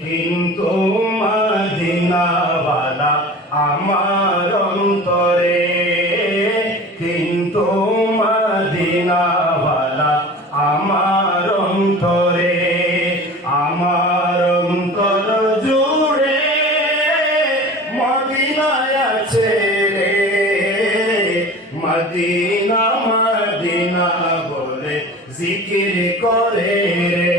কিন্তু মদিনাওয়ালা আমার অন্তরে। কিন্তু মদিনাওয়ালা আমার অন্তরে। আমার অন্তর জুড়ে মদিনায় আছে রে। Medina Medina. জিকির করে রে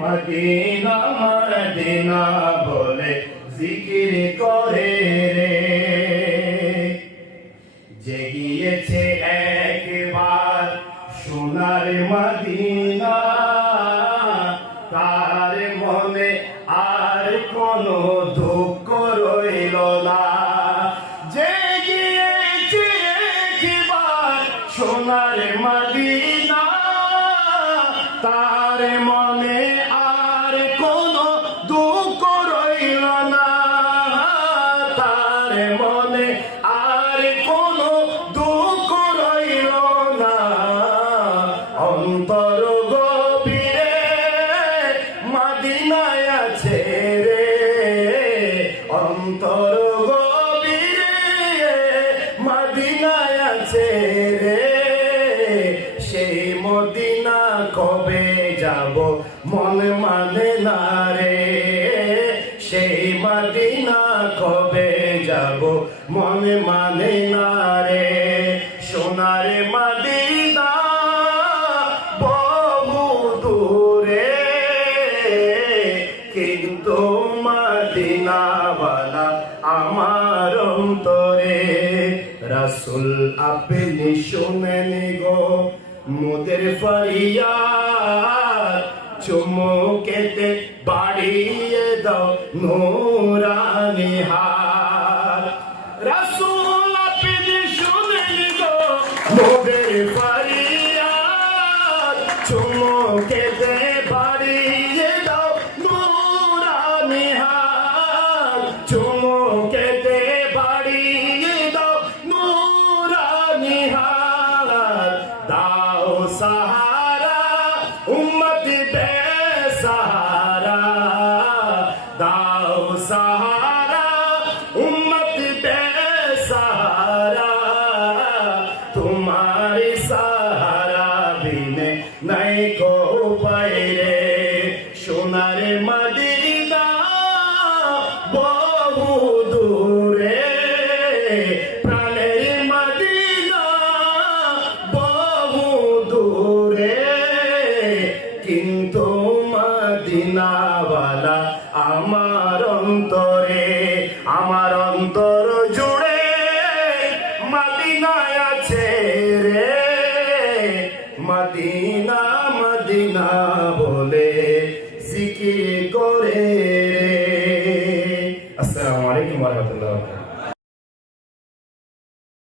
মদিনা মদিনা বলে জিকির করে রে। যে গিয়েছে একবার সোনার মদিনা, তার মনে আর কোনো দুঃখ রইল না। সোনার মদিনা কবে যাব? মন মানে না রে। সেই মদিনা কবে যাব? মন মানে না রে। সোনার মদিনা বহু দূরে। কিন্তু মদিনাওয়ালা আমার অন্তরে। রাসুল আপনি শুনেন গো। মোদের ফরিয়াদ, চুমুকেতে বাড়িয়ে দাও নোরানি হাত। রাসুল শুনেন গো, মোদের ফরিয়াদ, চুমুকেতে বাড়িয়ে দাও নোরানি হাত। চুমুকেতে বাড়িয়ে দাও নোরানি হাত। দাও outside. Medina Medina.